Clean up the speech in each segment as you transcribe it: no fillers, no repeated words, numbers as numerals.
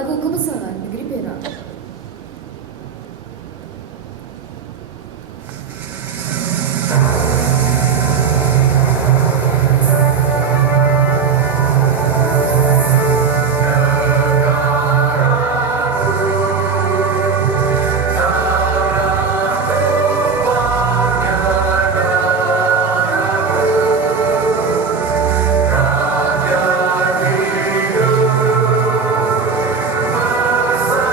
lagu kebesaran negeri Perak. Raja hidup bersama.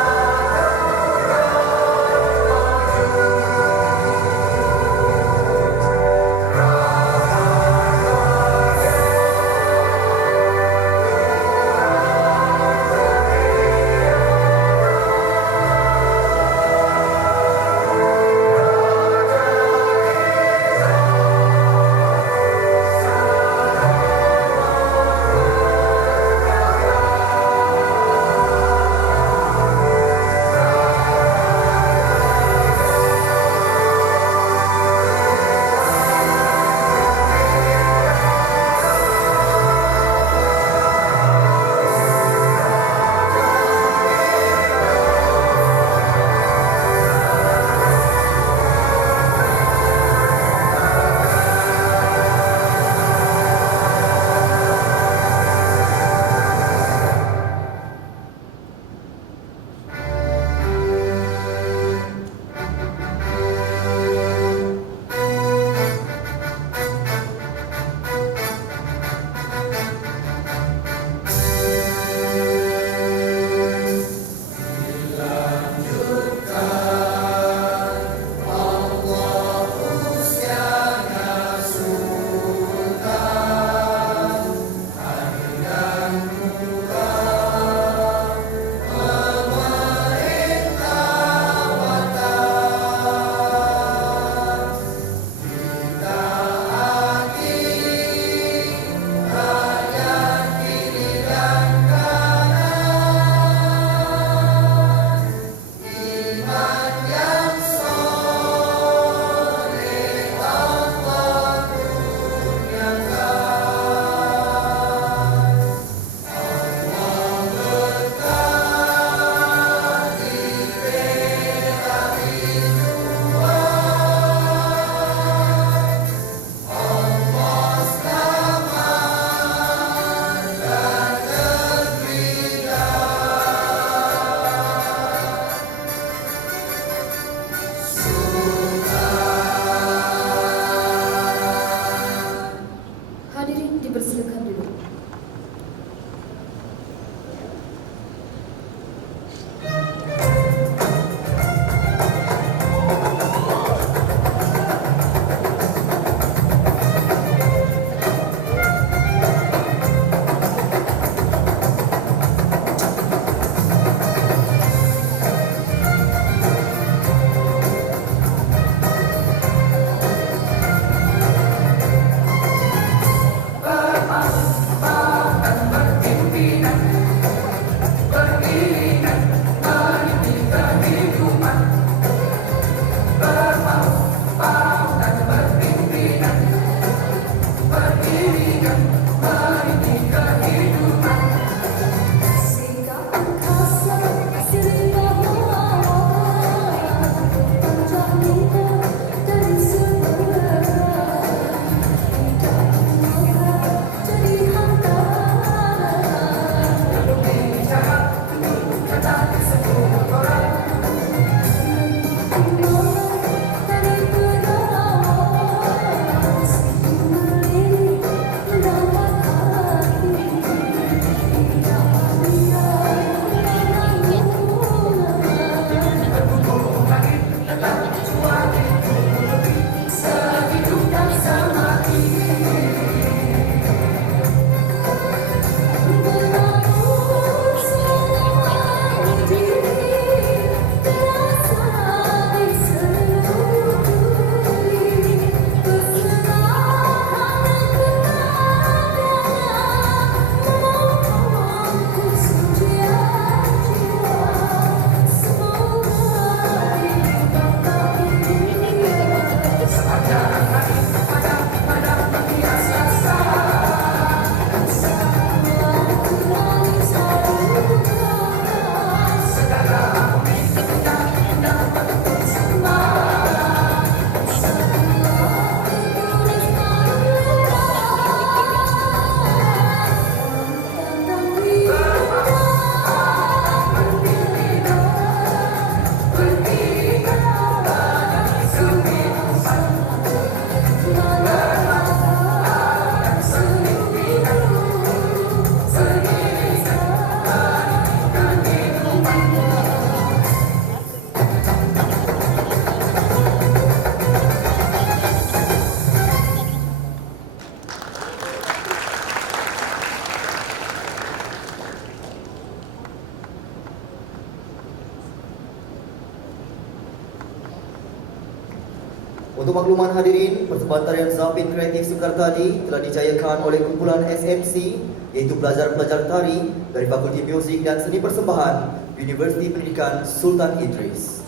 Untuk makluman hadirin, persembahan tarian Zapin Kreatif Sukartadi telah dijayakan oleh kumpulan SMC, iaitu pelajar-pelajar tari dari Fakulti Muzik dan Seni Persembahan Universiti Pendidikan Sultan Idris.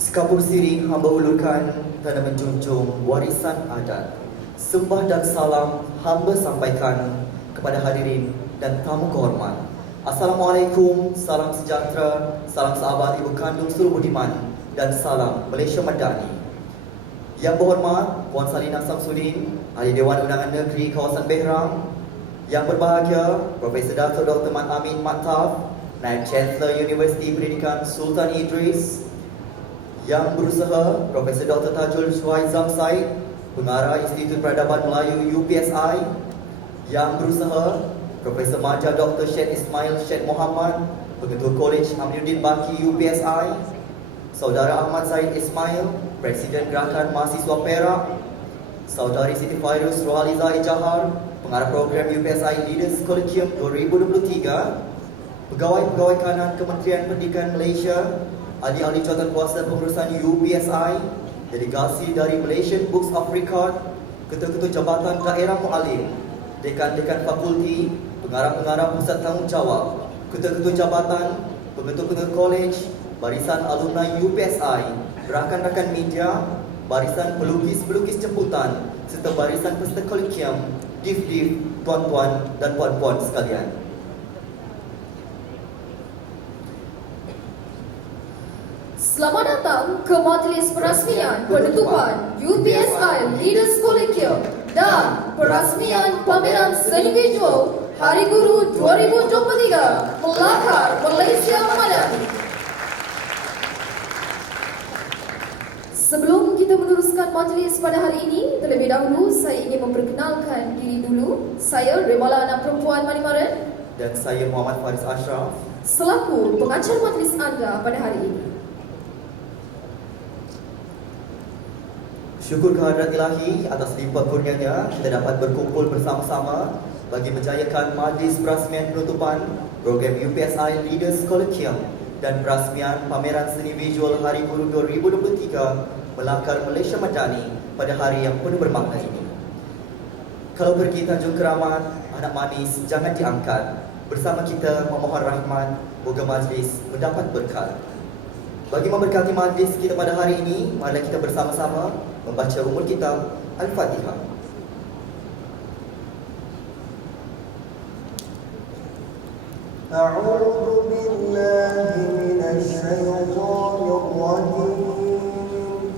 Sekapur siri hamba ulurkan tanda menjunjung warisan adat. Sembah dan salam hamba sampaikan kepada hadirin dan tamu kehormat. Assalamualaikum, salam sejahtera, salam sahabat ibu kandung seluruh budiman dan salam Malaysia Madani. Yang berhormat Puan Salina Samsudin, Ahli Dewan Undangan Negeri Kawasan Berhram. Yang berbahagia Profesor Dato' Dr. Mat Amin Maktaf, Naib Chancellor Universiti Pendidikan Sultan Idris. Yang berusaha Profesor Dr. Tajul Shuaizam Said, Pengarah Institut Peradaban Melayu UPSI. Yang berusaha Profesor Maja Dr. Syed Ismail Syed Muhammad, Pengetua Kolej Aminuddin Baki UPSI. Saudara Ahmad Zaid Ismail, Presiden Gerakan Mahasiswa Perak. Saudari Siti Fairuz Rohaliza Ijahar, Pengarah Program UPSI Leaders Colloquium 2023. Pegawai-pegawai kanan Kementerian Pendidikan Malaysia, ahli-ahli jawatan kuasa pengurusan UPSI, delegasi dari Malaysian Books of Record, ketua-ketua jabatan daerah mu'alim, dekan-dekan fakulti, pengarah-pengarah pusat tanggungjawab, ketua-ketua jabatan, pengetua-pengetua kolej, barisan alumni UPSI, rakan-rakan media, barisan pelukis-pelukis jemputan, serta barisan peserta kolikium, div-div, tuan-tuan dan puan-puan sekalian. Selamat datang ke majlis perasmian penutupan UPSI Leaders Colloquium dan perasmian pameran seni visual Hari Guru 2023 Melakar Malaysia Madani. Sebelum kita meneruskan majlis pada hari ini, terlebih dahulu saya ingin memperkenalkan diri dulu. Saya Remala Anak Perempuan Manimaran Dan saya Muhammad Faris Ashraf, selaku pengacara majlis anda pada hari ini. syukur kehadrat ilahi atas limpah kurnianya kita dapat berkumpul bersama-sama bagi menjayakan majlis perasmian penutupan program UPSI Leaders Colloquium dan perasmian pameran seni visual Hari Guru 2023 Melakar Malaysia Madani pada hari yang penuh bermakna ini. Kalau pergi Tanjung Keramat, anak manis jangan diangkat. Bersama kita memohon rahmat, moga majlis mendapat berkat. Bagi memberkati majlis kita pada hari ini, marilah kita bersama-sama membaca umul kitab Al-Fatihah. A'udzu billahi minasy syaithanir rajim.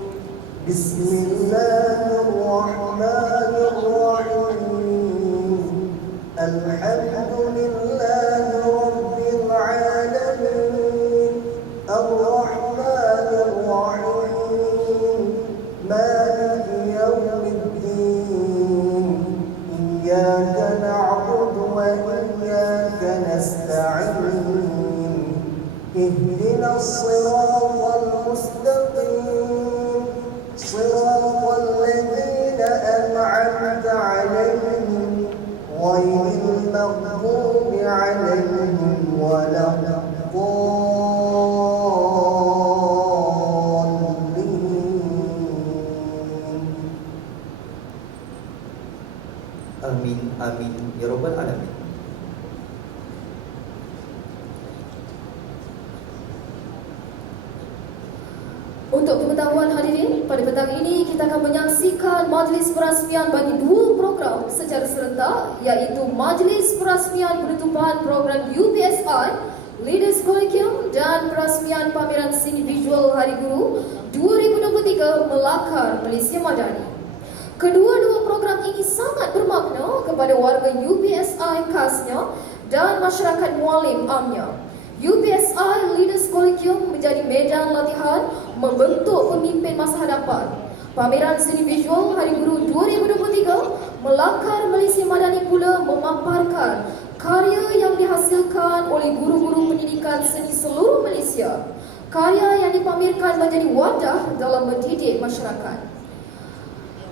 Bismillahirrahmanirrahim. Alhamdulillahi rabbil alamin. Ar-Rahmanir Rahim. Maliki yaumiddin. Iyyaka na'budu wa iyyaka nasta'in. Ihdinas siratal mustaqim. Siratal ladzina an'amta 'alaihim ghairil maghdubi 'alaihim waladdallin. Amin, amin, ya Rabbal Alamin. Untuk pengetahuan hadirin, pada petang ini kita akan menyaksikan majlis perasmian bagi dua program secara serentak, iaitu majlis perasmian penutupan program UPSI Leaders Colloquium dan perasmian pameran seni visual Hari Guru 2023 Melakar Malaysia Madani. Kedua-dua program ini sangat bermakna kepada warga UPSI khasnya dan masyarakat mualim amnya. UPSI Leaders Colloquium menjadi medan latihan membentuk pemimpin masa hadapan. Pameran seni visual Hari Guru 2023 Melakar Malaysia Madani pula memaparkan karya yang dihasilkan oleh guru-guru pendidikan seni seluruh Malaysia. Karya yang dipamerkan menjadi wadah dalam mendidik masyarakat.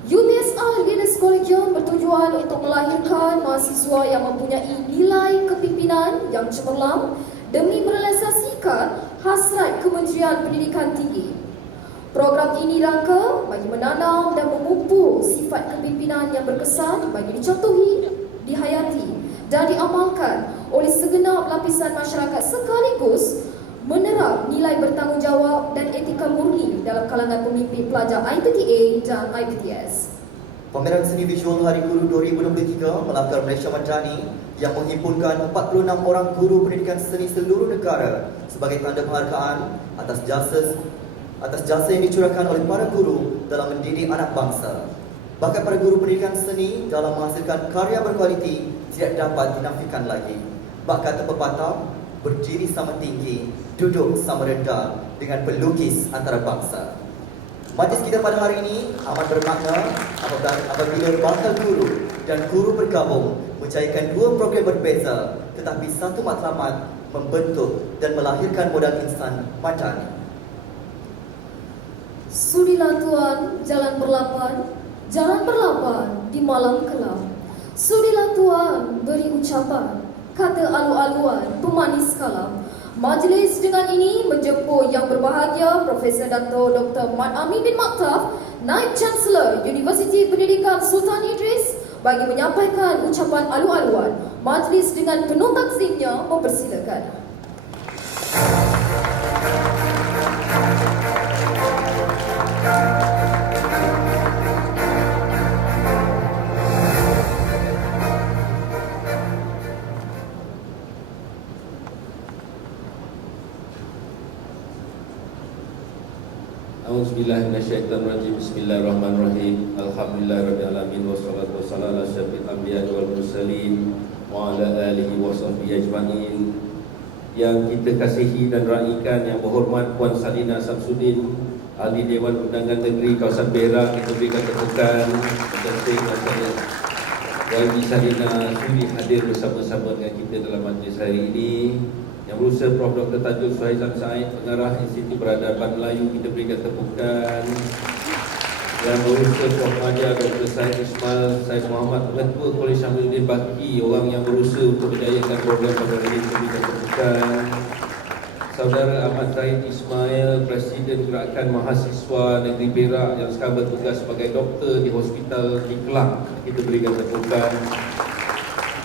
UPSI Leaders Colloquium bertujuan untuk melahirkan mahasiswa yang mempunyai nilai kepimpinan yang cemerlang demi merealisasikan hasrat Kementerian Pendidikan Tinggi. Program ini rangka bagi menanam dan memupuk sifat kepimpinan yang berkesan bagi dicontohi, dihayati dan diamalkan oleh segenap lapisan masyarakat sekaligus menerap nilai bertanggungjawab dan etika murni dalam kalangan pemimpin pelajar IPTA dan IPTS. Pameran Seni Visual Hari Guru 2023 Melakar Malaysia Madani yang menghimpunkan 46 orang guru pendidikan seni seluruh negara sebagai tanda penghargaan atas jasa yang dicurahkan oleh para guru dalam mendidik anak bangsa. Bakat para guru pendidikan seni dalam menghasilkan karya berkualiti tidak dapat dinafikan lagi. Bakat pepatah, berdiri sama tinggi, duduk sama rendah dengan pelukis antara bangsa. Majlis kita pada hari ini amat bermakna apabila bakal guru dan guru bergabung mencairkan dua program berbeza tetapi satu matlamat membentuk dan melahirkan modal insan madani. Sudilah Tuan jalan berlapan di malam kelam. Sudilah Tuan beri ucapan, kata alu-aluan pemanis kalam. Majlis dengan ini menjemput yang berbahagia Profesor Dato' Dr. Mat Amin bin Maktaf, Naib Chancellor Universiti Pendidikan Sultan Idris bagi menyampaikan ucapan alu-aluan. Majlis dengan penuh takzimnya mempersilakan. A'udzubillahiminasyaitonirrajim. Bismillahirrahmanirrahim. Alhamdulillahirabbil alamin wassalatu wassalamu ala asyrafil anbiya'i wal mursalin wa ala alihi wa sahbihi ajma'in. Yang kita kasihi dan raikan, yang berhormat Puan Salina Samsudin, Ahli Dewan Undangan Negeri Kawasan Perak, kita berikan tepukan. Terima kasih YB Salina sudi hadir bersama-sama dengan kita dalam majlis hari ini. Yang berusaha Prof. Dr. Tajul Suhaizan Said, Pengarah Institut Peradaban Melayu, kita berikan tepukan. Yang berusaha Prof. Mahathir Dr. Said Ismail Said Muhammad, Pengetua Kolej Syamsuddin Baki, orang yang berusaha untuk menjayakan program pada hari ini, kita berikan tepukan. Saudara Ahmad Zahid Ismail, Presiden Gerakan Mahasiswa Negeri Perak yang sekarang bertugas sebagai doktor di Hospital di Kelang, kita berikan tepukan.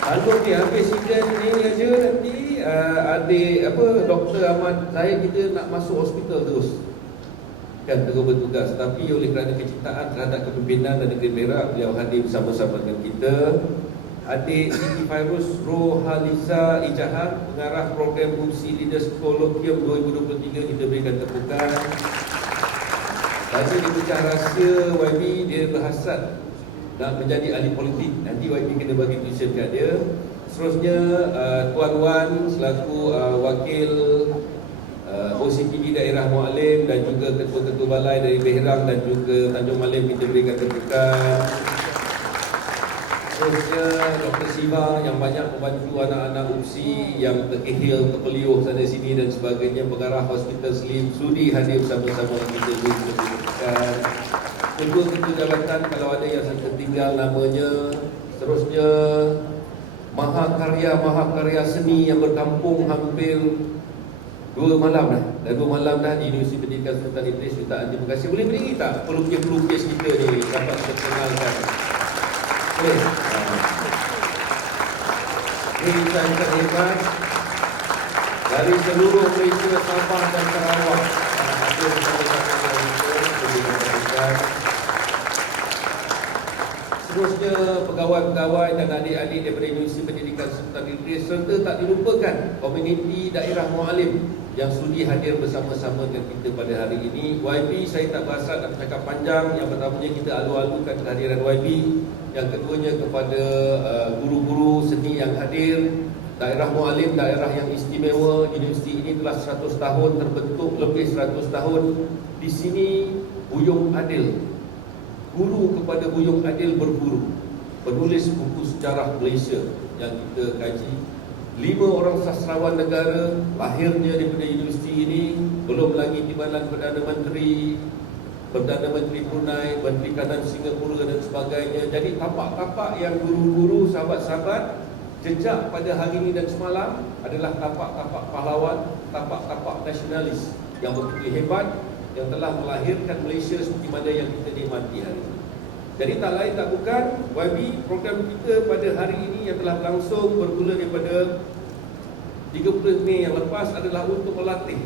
Kalau habis sidang ni aja nanti adik Dr. Ahmad Zahid kita nak masuk hospital terus. Kan terus bertugas, tapi oleh kerana kecintaan terhadap kepimpinan dan negeri Perak, beliau hadir bersama-sama dengan kita. Adik Siti Fairuz Rohaliza Ijahar, Pengarah Program Fungsi Leaders Colloquium 2023, kita berikan tepukan. Tadi di pecah rahsia YB, dia berhasrat nak menjadi ahli politik. Nanti YB kena bagi tuition kat dia. Seterusnya Tuan Wan selaku wakil OCPD daerah Mualim dan juga ketua-ketua balai dari Behrang dan juga Tanjung Malim, kita berikan tepukan. Seterusnya Dr. Siva yang banyak membantu anak-anak UPSI yang terkehil, terpeliuh sana sini dan sebagainya. Pengarah Hospital Slim sudi hadir bersama-sama kita berikan. Ketua-ketua jabatan kalau ada yang tertinggal namanya. Seterusnya mahakarya seni yang berkampung hampir 2 malam dah. Dah 2 malam dah di Universiti Pendidikan Sultan Idris. Jutaan terima kasih. Boleh berdiri tak pelukis-pelukis kita ni dapat terkenalkan? Boleh? Ini saya hebat dari seluruh Malaysia, Sabah dan Sarawak. Hadir bersama-sama kita. Seterusnya pegawai-pegawai dan adik-adik daripada Universiti Pendidikan Sultan Idris, serta tak dilupakan komuniti daerah Mualim yang sudi hadir bersama-sama dengan kita pada hari ini. YB, saya tak berhasrat nak bercakap panjang. Yang pertamanya kita alu-alukan kehadiran YB. Yang keduanya kepada guru-guru seni yang hadir. Daerah Mualim, daerah yang istimewa. Universiti ini telah 100 tahun terbentuk, lebih 100 tahun. Di sini Buyung Adil, guru kepada Buyung Adil berguru, penulis buku sejarah Malaysia yang kita kaji. 5 orang sastrawan negara lahirnya daripada universiti ini. Belum lagi timbalan Perdana Menteri Brunei, Menteri Kanan Singapura dan sebagainya. Jadi tapak-tapak yang guru-guru, sahabat-sahabat jejak pada hari ini dan semalam adalah tapak-tapak pahlawan, tapak-tapak nasionalis yang begitu hebat, yang telah melahirkan Malaysia seperti mana yang kita nikmati hari ini. Jadi tak lain tak bukan, YB program kita pada hari ini yang telah berlangsung bermula daripada 30 Mei yang lepas adalah untuk melatih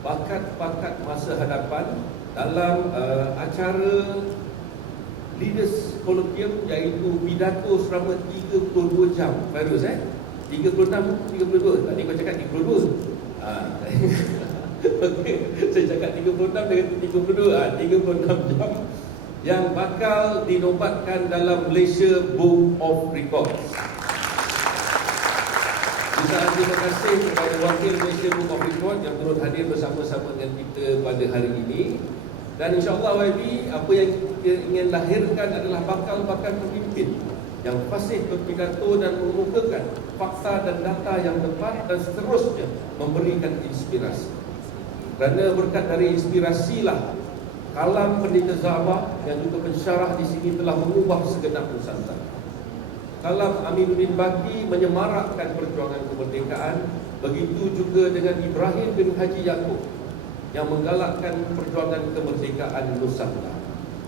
bakat-bakat masa hadapan dalam acara Leaders Colloquium, iaitu pidato selama 32 jam. Virus 36, 32. Tadi kau cakap 32. Okay. Saya cakap 36 dengan 32. 36 jam yang bakal dinobatkan dalam Malaysia Book of Records. Usaha terima kasih kepada Wakil Malaysia Book of Records yang turut hadir bersama-sama dengan kita pada hari ini. Dan insyaAllah YB, apa yang kita ingin lahirkan adalah bakal-bakal pemimpin yang fasih berpidato dan mengemukakan fakta dan data yang tepat dan seterusnya memberikan inspirasi. Kerana berkat dari inspirasilah kalam Pendeta Zabah yang juga pensyarah di sini telah mengubah segenap Nusantara. Kalam Aminuddin Baki menyemarakkan perjuangan kemerdekaan, begitu juga dengan Ibrahim bin Haji Yaakob yang menggalakkan perjuangan kemerdekaan Nusantara.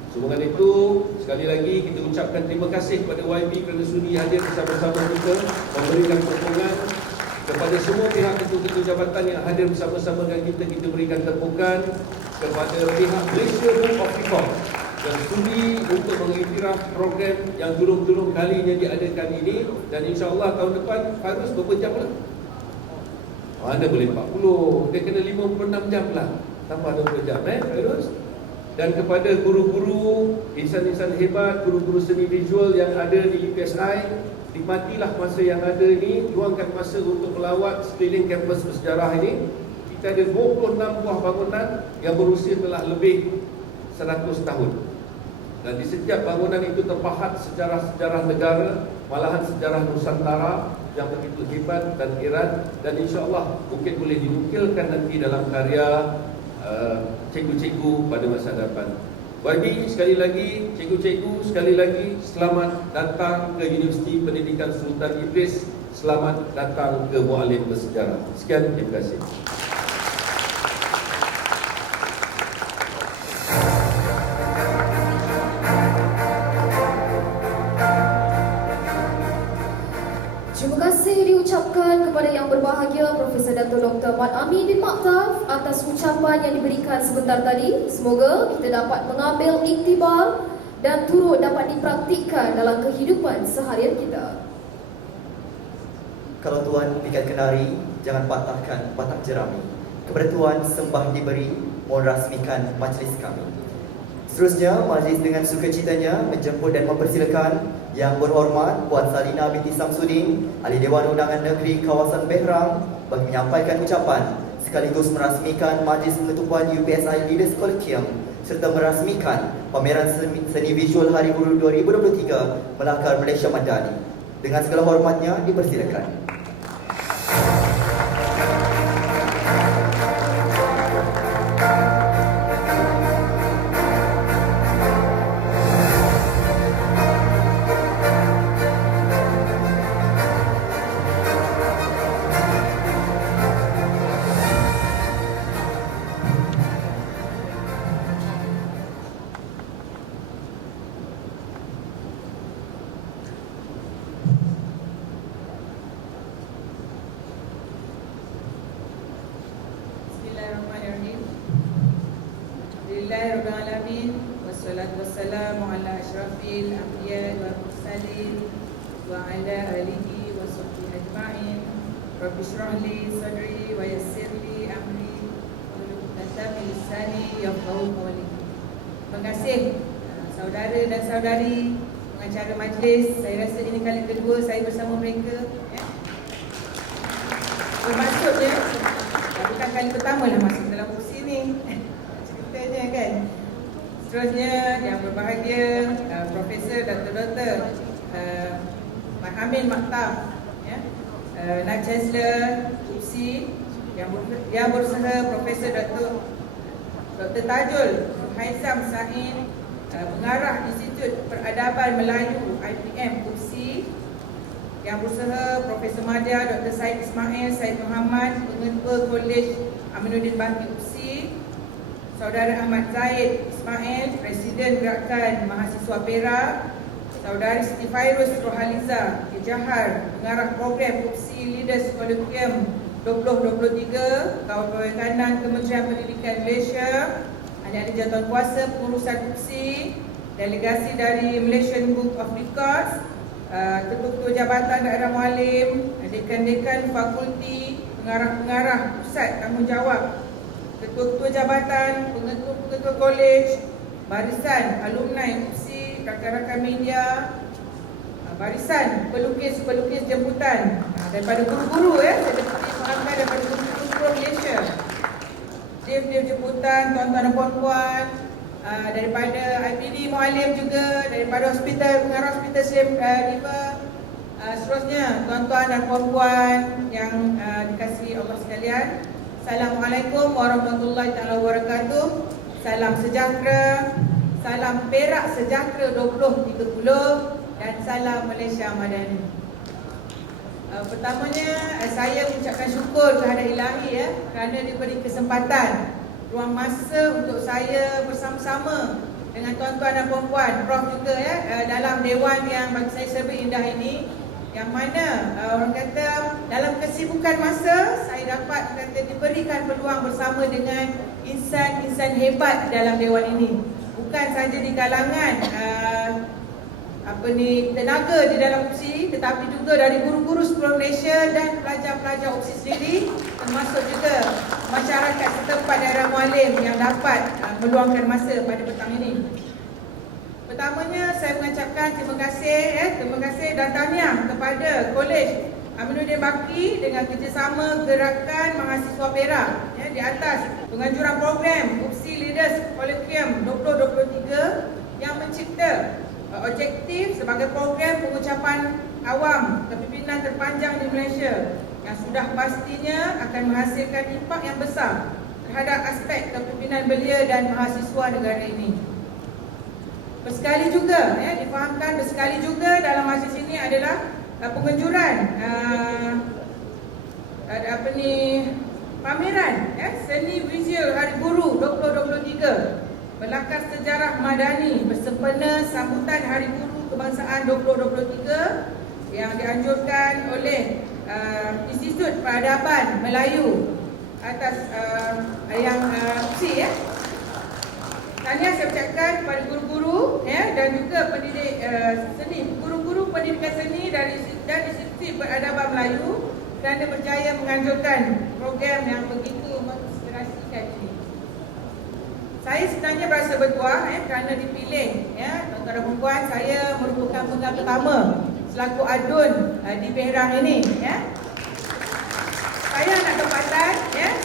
Semoga itu, sekali lagi kita ucapkan terima kasih kepada YB kerana sudi hadir bersama-sama kita, memberikan sokongan kepada semua pihak ketua-ketua jabatan yang hadir bersama-sama dengan kita. Kita berikan tepukan kepada pihak Malaysia Book of Records yang sudi untuk mengiktiraf program yang julung-julung kalinya diadakan ini. Dan insyaAllah tahun depan harus berapa jam lah? Mana boleh 40, dia kena 56 jam lah. Tambah 20 jam Virus. Dan kepada guru-guru, insan-insan hebat, guru-guru seni visual yang ada di UPSI, nikmatilah masa yang ada ini, luangkan masa untuk melawat sekeliling kampus bersejarah ini. Kita ada 26 buah bangunan yang berusia telah lebih 100 tahun. Dan di setiap bangunan itu terpahat sejarah-sejarah negara, malahan sejarah Nusantara yang begitu hebat dan erat, dan insyaAllah mungkin boleh dinukilkan nanti dalam karya cikgu-cikgu pada masa depan. YB, sekali lagi, cikgu-cikgu, sekali lagi selamat datang ke Universiti Pendidikan Sultan Idris. Selamat datang ke Muallim Bersejarah. Sekian, terima kasih. Terima kasih diucapkan kepada yang berbahagia Profesor Dato' Dr. Mat Amin bin Maktaf atas ucapan yang diberikan sebentar tadi. Semoga kita dapat mengambil iktibar dan turut dapat dipraktikkan dalam kehidupan seharian kita. Kalau Tuan pikat kenari, jangan patahkan batang jerami. Kepada Tuan sembah diberi, mohon rasmikan majlis kami. Seterusnya, majlis dengan sukacitanya menjemput dan mempersilakan Yang Berhormat Puan Salina binti Samsudin, Ahli Dewan Undangan Negeri Kawasan Behrang, bagi menyampaikan ucapan sekaligus merasmikan majlis penutupan UPSI Leaders Colloquium serta merasmikan pameran seni visual Hari Guru 2023 Melakar Malaysia Madani. Dengan segala hormatnya, dipersilakan. Alhamdulillahirrahmanirrahim. Wassalatu wassalamu ala asyrafil anbiya wal mursalin wa ala alihi wa sahbihi ajma'in. Rabbi shrah li sadri wa yassir li amri wahlul 'uqdatam min lisani yafqahu qawli. Terima kasih saudara dan saudari pengacara majlis. Saya rasa ini kali kedua saya bersama mereka, bermaksudnya bukan kali pertama lah masuk dalam kursi ni. Ceritanya kan. Seterusnya yang berbahagia Profesor Dr. Mat Amin Maktaf, Naib Chancellor UPSI, yang berusaha Profesor Dr. Tajul Haizam Sain, Pengarah Institut Peradaban Melayu IPM UPSI, Yang Berusaha Profesor Madya Dr. Syed Ismail Syed Muhammad, Pengetua Kolej Aminuddin Baki UPSI, Saudara Ahmad Zaid Ismail, Presiden Gerakan Mahasiswa Perak, Saudari Siti Fairuz Rohaliza Johar, Pengarah Program UPSI Leaders Colloquium 2023, Kawal Perkanan Kementerian Pendidikan Malaysia, adik-adik jawatan kuasa pengurusan UPSI, delegasi dari Malaysian Book of Records, Ketua Jabatan Daerah Mualim, dekan-dekan fakulti, pengarah-pengarah pusat tanggungjawab, Ketua-ketua jabatan, pengetua-pengetua kolej, barisan alumni UPSI, rakan-rakan media, barisan pelukis-pelukis jemputan daripada guru-guru saya difahamkan daripada guru-guru seluruh Malaysia, dev-dev jemputan, tuan-tuan dan puan-puan, daripada IPD Mualim juga, daripada hospital, pengarah hospital Slim River, seterusnya tuan-tuan dan puan-puan yang dikasihi Allah sekalian. Assalamualaikum warahmatullahi taala wabarakatuh. Salam sejahtera, salam Perak Sejahtera 2030 dan salam Malaysia Madani. Pertamanya saya mengucapkan syukur kehadrat Ilahi kerana diberi kesempatan ruang masa untuk saya bersama-sama dengan tuan-tuan dan puan-puan, Prof juga dalam dewan yang bagi saya serba indah ini, yang mana orang kata dalam kesibukan masa saya dapat kata diberikan peluang bersama dengan insan-insan hebat dalam dewan ini, bukan saja di kalangan tenaga di dalam UPSI, tetapi juga dari guru-guru seluruh Malaysia dan pelajar-pelajar UPSI sendiri, termasuk juga masyarakat setempat daerah Mualim yang dapat meluangkan masa pada petang ini. Pertamanya saya mengucapkan terima kasih dan tahniah kepada Kolej Aminuddin Baki dengan kerjasama Gerakan Mahasiswa Perak di atas penganjuran program UPSI Leaders Colloquium 2023 yang mencipta objektif sebagai program pengucapan awam kepimpinan terpanjang di Malaysia yang sudah pastinya akan menghasilkan impak yang besar terhadap aspek kepimpinan belia dan mahasiswa negara ini. Bersekali juga difahamkan bersekali juga dalam majlis ini adalah penganjuran pameran Seni Visual Hari Guru 2023 Belakang Sejarah Madani bersempena sambutan Hari Guru Kebangsaan 2023 yang dianjurkan oleh Institut Peradaban Melayu atas yang UPSI Tahniah saya ucapkan kepada guru-guru dan juga pendidik seni, guru-guru pendidikan seni dari Institut Peradaban Melayu kerana berjaya menganjurkan program yang begitu menginspirasikan ini. Saya sebenarnya berasa bertuah kerana dipilih tuan-tuan dan puan-puan, saya merupakan penggal pertama selaku adun di Perak ini.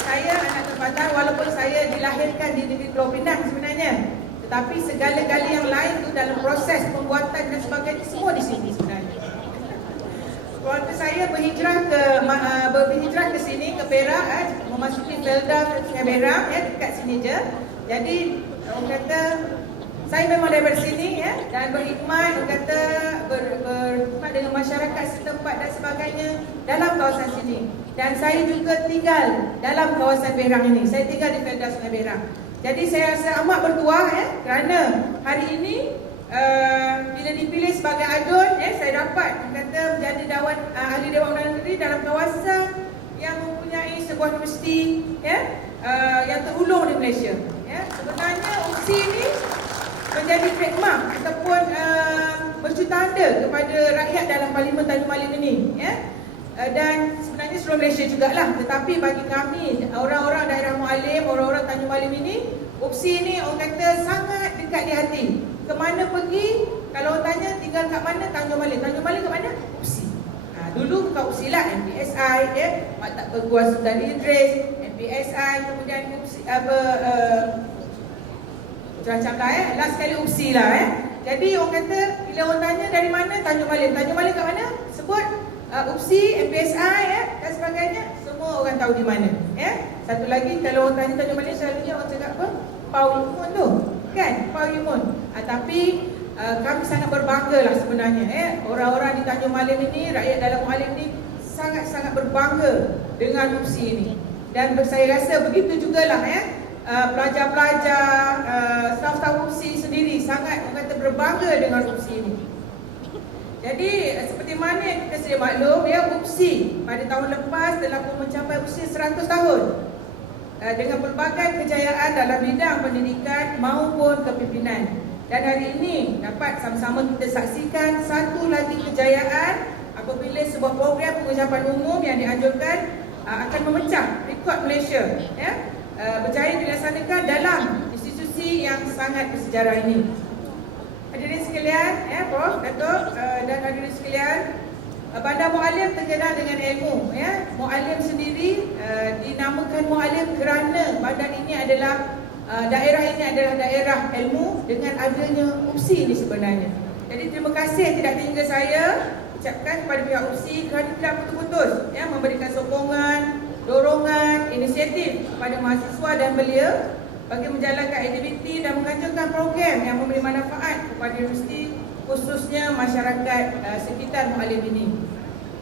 Saya anak tempatan walaupun saya dilahirkan di negeri Pulau Pinang sebenarnya, tetapi segala-gala yang lain tu dalam proses pembuatan dan sebagainya semua di sini sebenarnya. Keluarga saya berhijrah ke sini ke Perak, memasuki Felda Perak dekat sini je. Jadi orang kata saya memang daripada sini dan berkhidmat, orang kata berkhidmat dengan masyarakat setempat dan sebagainya dalam kawasan sini. Dan saya juga tinggal dalam kawasan Berang ini. Saya tinggal di Felda Sungai Berang. Jadi saya rasa amat bertuah kerana hari ini bila dipilih sebagai adun saya dapat kata menjadi ahli Dewan Undangan Negeri dalam kawasan yang mempunyai sebuah universiti yang terulung di Malaysia. Sebenarnya UPSI ini menjadi trademark ataupun bercutanda kepada rakyat dalam Parlimen Tanjung Malim ini. Dan sebenarnya seluruh Malaysia jugalah, tetapi bagi kami orang-orang daerah Mualim, orang-orang Tanjung Malim ini, UPSI ini orang kata sangat dekat di hati. Kemana pergi, kalau orang tanya tinggal kat mana, Tanjung Malim. Tanjung Malim kat mana? UPSI. Dulu bukan UPSI lah, MPSI, Maktab Perguruan Sultan Idris, MPSI, kemudian UPSI macam-macam lah last sekali UPSI lah Jadi orang kata bila orang tanya dari mana, Tanjung Malim. Tanjung Malim kat mana? Sebut UPSI, MPSI dan sebagainya, semua orang tahu di mana. Satu lagi kalau orang tanya Tanjung Malim, selalunya orang cakap apa? Pau Imun tu, kan? Pau Imun. Tapi kami sangat berbangga lah sebenarnya. Orang-orang di Tanjung Malim ini, rakyat dalam Malim ini sangat-sangat berbangga dengan UPSI ini. Dan saya rasa begitu jugalah pelajar-pelajar, staf-staf UPSI sendiri sangat berbangga dengan UPSI ini. Jadi seperti mana yang kita sedia maklum, UPSI pada tahun lepas telah pun mencapai usia 100 tahun dengan pelbagai kejayaan dalam bidang pendidikan maupun kepimpinan. Dan hari ini dapat sama-sama kita saksikan satu lagi kejayaan apabila sebuah program pengucapan umum yang dianjurkan akan memecah rekod Malaysia berjaya dilaksanakan dalam institusi yang sangat bersejarah ini. Hadirin sekalian, Prof, Datuk dan hadirin sekalian, Bandar Mualim terkenal dengan ilmu. Mualim sendiri dinamakan Mualim kerana bandar ini adalah daerah ini adalah daerah ilmu dengan adanya UPSI ini sebenarnya. Jadi terima kasih tidak tinggal saya ucapkan kepada pihak UPSI kerana tidak putus-putus memberikan sokongan, dorongan, inisiatif kepada mahasiswa dan belia bagi menjalankan aktiviti dan menganjurkan program yang memberi manfaat kepada universiti, khususnya masyarakat sekitar Mualim ini.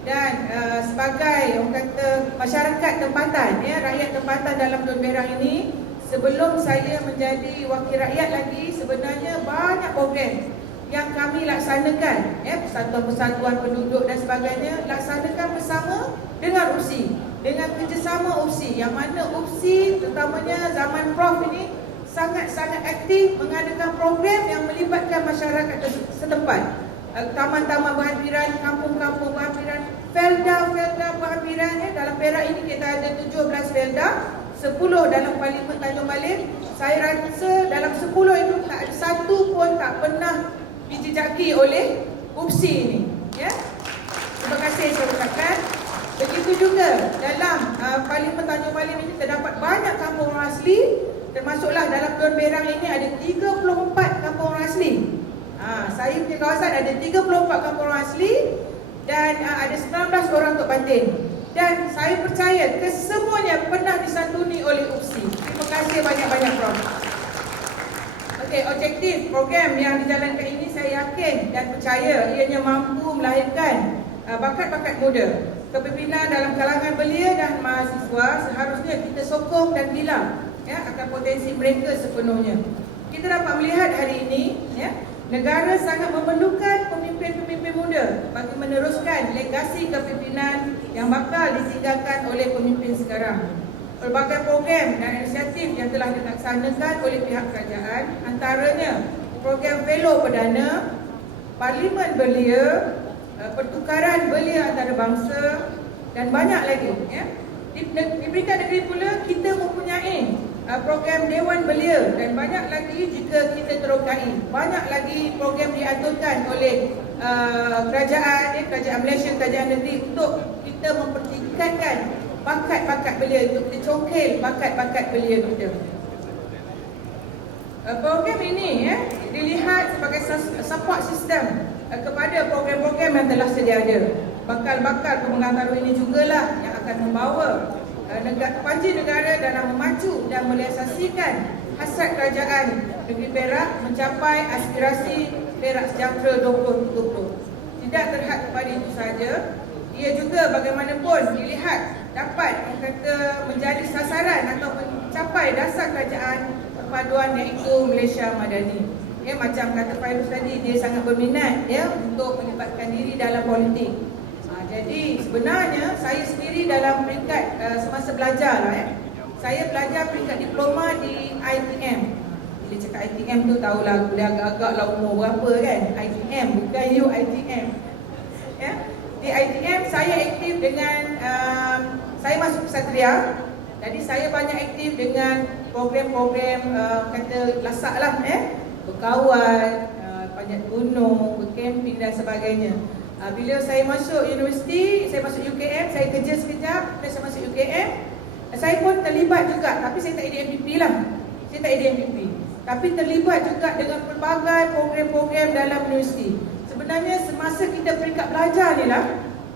Dan sebagai orang kata masyarakat tempatan, rakyat tempatan dalam Dun Berang ini, sebelum saya menjadi wakil rakyat lagi, sebenarnya banyak program yang kami laksanakan, persatuan-persatuan penduduk dan sebagainya, laksanakan bersama dengan UPSI, dengan kerjasama UPSI, yang mana UPSI terutamanya zaman Prof ini sangat-sangat aktif mengadakan program yang melibatkan masyarakat setempat. Taman-taman berhampiran, kampung-kampung berhampiran, felda-felda berhampiran. Dalam Perak ini kita ada 17 felda, 10 dalam Parlimen Tanjung Malim. Saya rasa dalam 10 itu tak ada satu pun tak pernah dijejaki oleh UPSI ini. Terima kasih saya ucapkan. Begitu juga dalam Parlimen Tanjung Malim ini terdapat banyak kampung orang asli, termasuklah dalam Dun Berang ini ada 34 kampung orang asli. Saya punya kawasan ada 34 kampung orang asli dan ada 19 orang Tok Batin. Dan saya percaya kesemuanya pernah disantuni oleh UPSI. Terima kasih banyak-banyak, Prof. Okey, objektif program yang dijalankan ini saya yakin dan percaya ianya mampu melahirkan bakat-bakat muda. Kepimpinan dalam kalangan belia dan mahasiswa seharusnya kita sokong dan bilang akan potensi mereka sepenuhnya. Kita dapat melihat hari ini negara sangat memerlukan pemimpin-pemimpin muda bagi meneruskan legasi kepimpinan yang bakal ditinggalkan oleh pemimpin sekarang. Pelbagai program dan inisiatif yang telah dilaksanakan oleh pihak kerajaan, antaranya program Fellow Perdana, Parlimen Belia, pertukaran belia antarabangsa dan banyak lagi. Di peringkat negeri pula kita mempunyai program Dewan Belia dan banyak lagi jika kita terokai. Banyak lagi program diaturkan oleh kerajaan Malaysia, kerajaan negeri untuk kita mempertingkatkan bakat-bakat belia, untuk kita congkel bakat-bakat belia kita. Program ini dilihat sebagai support system kepada program-program yang telah sedia ada. Bakal-bakal pemegang taruh ini jugalah yang akan membawa panji negara dalam memacu dan merealisasikan hasrat kerajaan negeri Perak mencapai aspirasi Perak Sejahtera 2020. Tidak terhad kepada itu saja, ia juga bagaimanapun dilihat dapat menjadi sasaran atau mencapai dasar kerajaan perpaduan iaitu Malaysia Madani. Macam kata Fairuz tadi, dia sangat berminat untuk melibatkan diri dalam politik. Jadi sebenarnya saya sendiri dalam peringkat semasa belajar saya belajar peringkat diploma di ITM. Bila cakap ITM tu tahulah dia agak-agak lah umur berapa kan. ITM bukan UITM. Di ITM saya aktif dengan saya masuk Ksatria. Jadi saya banyak aktif dengan program-program kata lasak lah berkawan, panjat gunung, bercamping dan sebagainya. Bila saya masuk universiti, saya masuk UKM, saya kerja sekejap, bila saya masuk UKM, saya pun terlibat juga, tapi saya tak ada MPP lah. Saya tak ada MPP. Tapi terlibat juga dengan pelbagai program-program dalam universiti. Sebenarnya semasa kita peringkat belajar ni lah,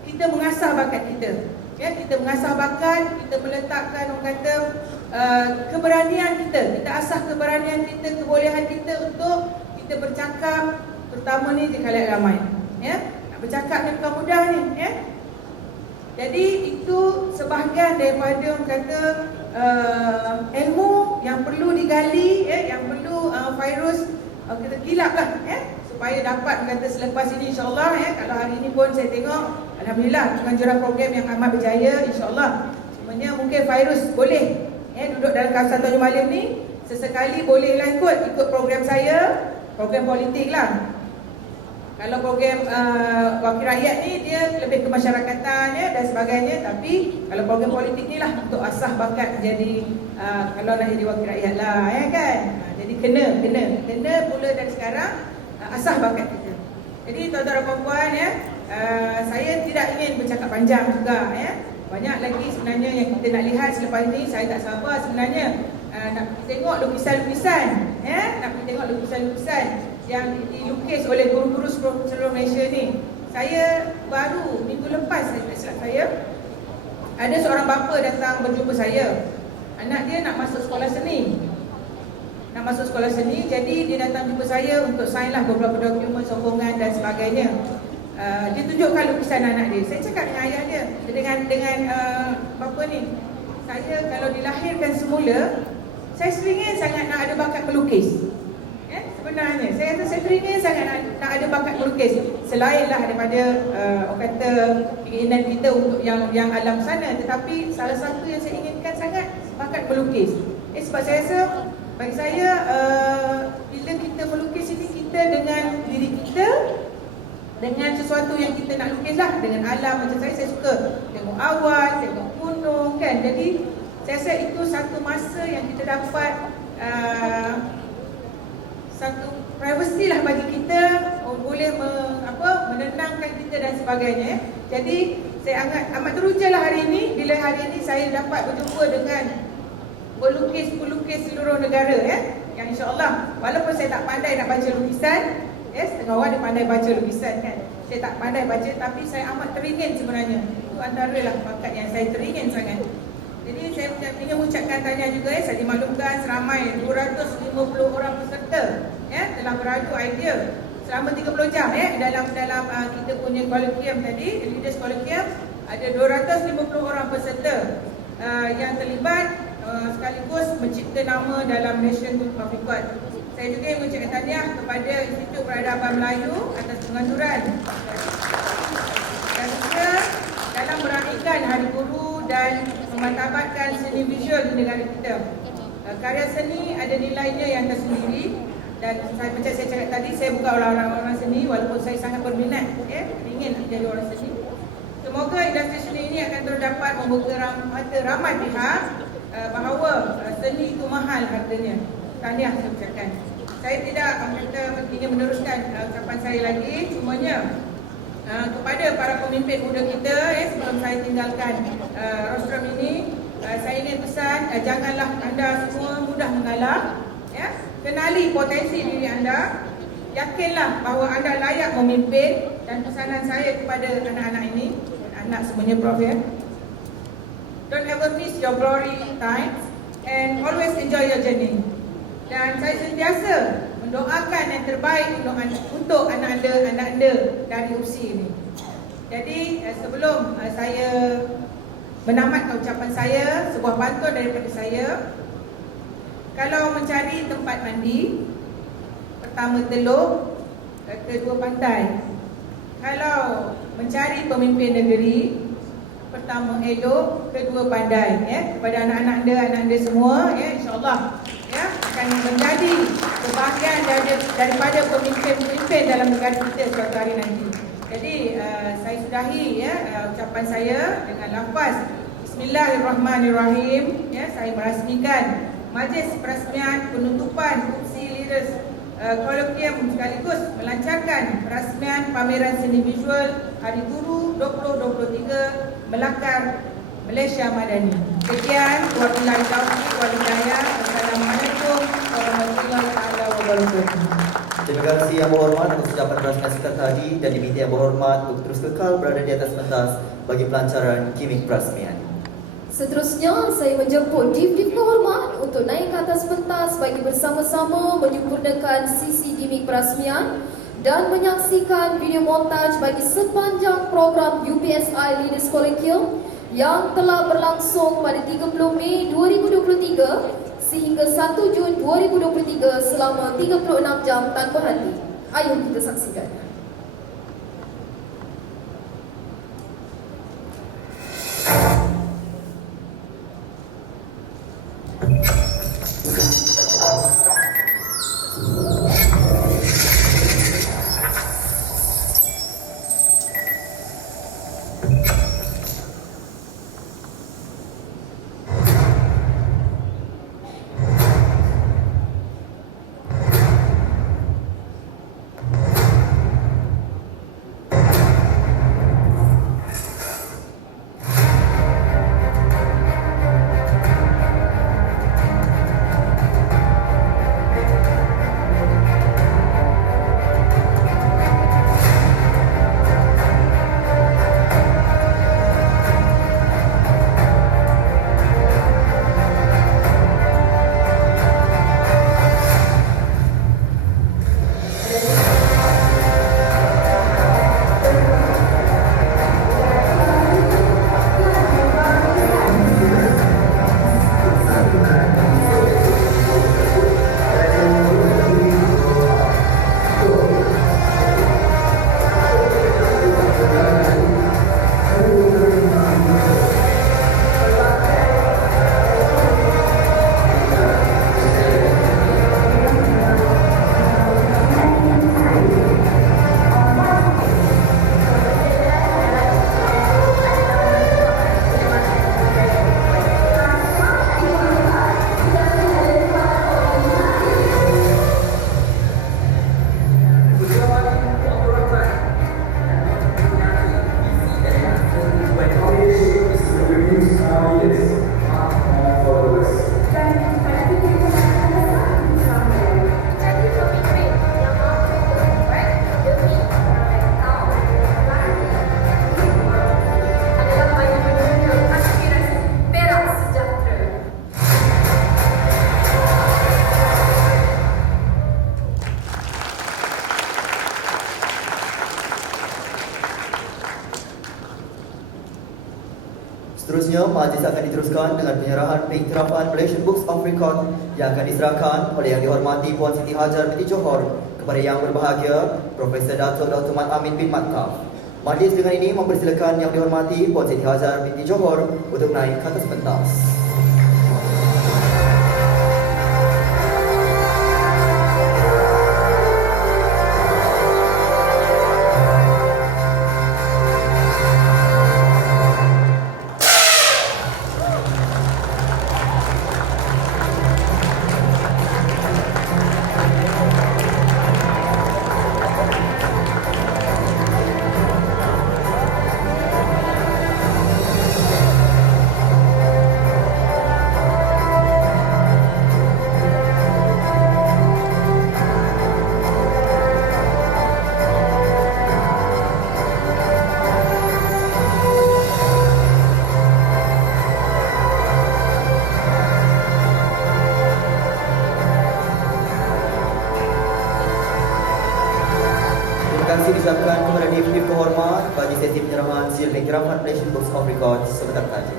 kita mengasah bakat kita. Kita mengasah bakat, kita meletakkan orang kata keberanian kita. Kita asah keberanian kita, kebolehan kita untuk kita bercakap, terutama ni di khalayak ramai. Ya, nak bercakap ni bukan mudah ni, ya. Jadi itu sebahagian daripada orang kata ilmu yang perlu digali, ya, yang perlu Fairuz kita kilap lah, ya, supaya dapat kata selepas ini insya-Allah, ya. Kalau hari ini pun saya tengok alhamdulillah penganjuran program yang amat berjaya insya-Allah. Cumanya mungkin Fairuz boleh, ya, duduk dalam kawasan Tanjung Malim ni sesekali bolehlah ikut program saya, program politik lah. Kalau program wakil rakyat ni dia lebih ke masyarakatan, ya, dan sebagainya. Tapi kalau program politik ni lah untuk asah bakat jadi kalau nak jadi wakil rakyat lah, ya kan. Jadi kena mula dari sekarang asah bakat kita. Jadi tuan-tuan dan puan-puan, ya, saya tidak ingin bercakap panjang juga, ya. Banyak lagi sebenarnya yang kita nak lihat selepas ini. Saya tak sabar sebenarnya nak tengok lukisan-lukisan, ya, nak tengok lukisan-lukisan yang dilukis oleh guru-guru seluruh Malaysia ni. Saya baru minggu lepas, saya tak silap saya, ada seorang bapa datang berjumpa saya. Anak dia nak masuk sekolah seni. Jadi dia datang jumpa saya untuk sign lah beberapa dokumen sokongan dan sebagainya. Dia tunjukkan lukisan anak dia. Saya cakap dengan ayah dia, dengan bapa ni, saya kalau dilahirkan semula, saya seringin sangat nak ada bakat melukis. Sebenarnya saya teringin sangat nak ada bakat melukis. Selainlah daripada orang kata keinginan kita untuk yang alam sana, tetapi salah satu yang saya inginkan sangat bakat melukis. Sebab saya rasa, bagi saya bila kita melukis ini, kita dengan diri kita, dengan sesuatu yang kita nak lukis lah, dengan alam. Macam saya suka tengok awan, tengok gunung kan. Jadi saya rasa itu satu masa yang kita dapat satu privacy lah bagi kita, boleh menenangkan kita dan sebagainya. Jadi saya amat teruja lah hari ini bila hari ini saya dapat berjumpa dengan pelukis-pelukis seluruh negara, ya. Yang insya-Allah walaupun saya tak pandai nak baca lukisan, ya, setengah orang dia pandai baca lukisan kan. Saya tak pandai baca, tapi saya amat teringin sebenarnya. Itu antara lah bakat yang saya teringin sangat. Jadi saya ingin mengucapkan tahniah juga, ya. Saya dimaklumkan seramai 250 orang peserta, ya, telah beradu idea selama 30 jam, ya, dalam kita punya kolokvium tadi, Leaders Kolokvium, ada 250 orang peserta yang terlibat, sekaligus mencipta nama dalam Nation Group of Record. Saya juga mengucapkan tahniah kepada Institut Peradaban Melayu atas penganjuran dan juga dalam meraikan Hari Guru dan memartabatkan seni visual di negara kita. Karya seni ada nilainya yang tersendiri, dan macam saya cakap tadi, saya bukan orang seni walaupun saya sangat berminat, ya, ingin jadi orang seni. Semoga industri seni ini akan terus dapat membuka mata ramai pihak bahawa seni itu mahal harganya. Tahniah saya ucapkan. Saya tidak ingin meneruskan ucapan saya lagi, cumanya kepada para pemimpin muda kita, ya, sebelum saya tinggalkan rostrum ini, saya ingin pesan, janganlah anda semua mudah mengalah, ya. Kenali potensi diri anda, yakinlah bahawa anda layak memimpin, dan pesanan saya kepada anak-anak ini, anak semuanya Prof, ya, don't ever miss your glory times and always enjoy your journey. Dan saya sentiasa mendoakan yang terbaik untuk anak anda dari UPSI ini. Jadi sebelum saya menamatkan ucapan saya, sebuah pantun daripada saya. Kalau mencari tempat mandi, pertama teluk, kedua pantai. Kalau mencari pemimpin negeri, pertama elok, kedua pandai, ya. Kepada anak-anak anda semua, ya, insya-Allah, ya, akan menjadi sebahagian daripada pemimpin-pemimpin dalam negara kita suatu hari nanti. Jadi saya sudahi, ya, ucapan saya dengan lafaz Bismillahirrahmanirrahim, ya. Saya merasmikan Majlis Perasmian Penutupan UPSI Leaders Kolokvium sekaligus melancarkan perasmian pameran seni visual Hari Guru 2023 Melakar Malaysia Madani. Sekian, wabillahi taufiq wal hidayah. Assalamualaikum warahmatullahi wabarakatuh. Terima kasih Yang Berhormat atas ucapan perasmian singkat tadi, dan diminta Yang Berhormat untuk terus kekal berada di atas pentas bagi pelancaran gimmick perasmian. Seterusnya, saya menjemput Div Berhormat untuk naik ke atas pentas bagi bersama-sama menyempurnakan sisi gimmick perasmian dan menyaksikan video montaj bagi sepanjang program UPSI Leaders Colloquium yang telah berlangsung pada 30 Mei 2023 sehingga 1 Jun 2023 selama 36 jam tanpa henti. Ayuh kita saksikan. Seterusnya, majlis akan diteruskan dengan penyerahan pengiktirafan Malaysian Books of Record yang akan diserahkan oleh Yang Dihormati Puan Siti Hajar binti Johor kepada Yang Berbahagia Profesor Datuk Dr. Mat Amin bin Mat Kaf. Majlis dengan ini mempersilakan Yang Dihormati Puan Siti Hajar binti Johor untuk naik ke atas pentas. Disampaikan kepada Deputi Kehormat bagi sesi penyerahan sil pengiktirafan Malaysian Books of Record sebentar saja.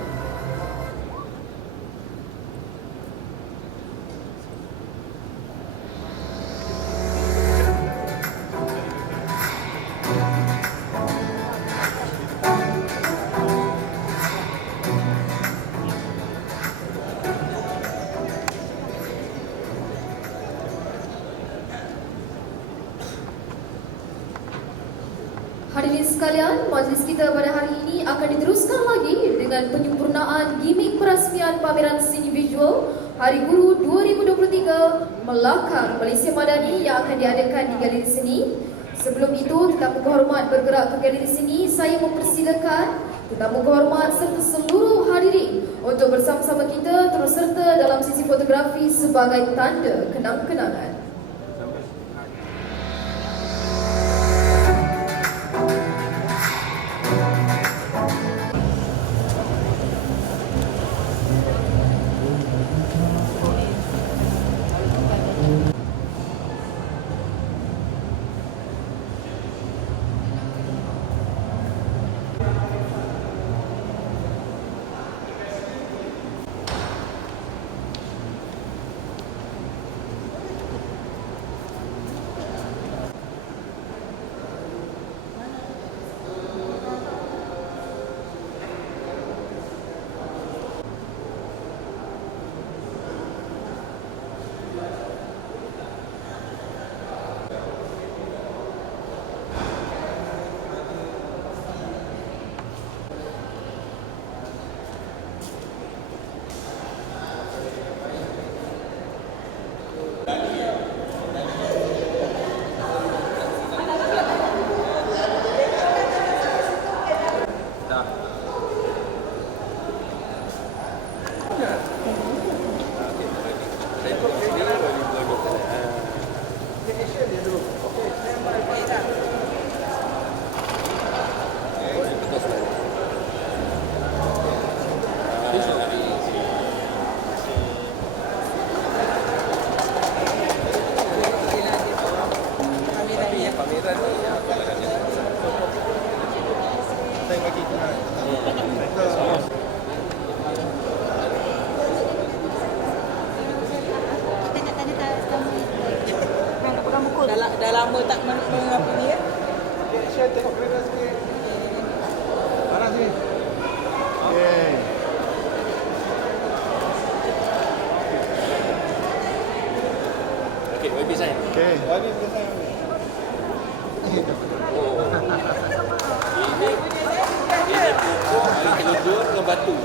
Hadirin sekalian, majlis kita pada hari ini akan diteruskan lagi dengan penyempurnaan gimik perasmian pameran seni visual Hari Guru 2023 Melaka Malaysia Madani yang akan diadakan di Galeri Seni. Sebelum itu, tetamu kehormat bergerak ke Galeri Seni. Saya mempersilakan tetamu kehormat serta seluruh hadirin untuk bersama-sama kita terus serta dalam sesi fotografi sebagai tanda kenang-kenangan. dah lama tak apa ni ya. Saya tengok kereta sikit. Mana sini? Okey. Okey, YB saya. Okey. Ini kita saya. Oh. Ini pokok air terjun dengan batu.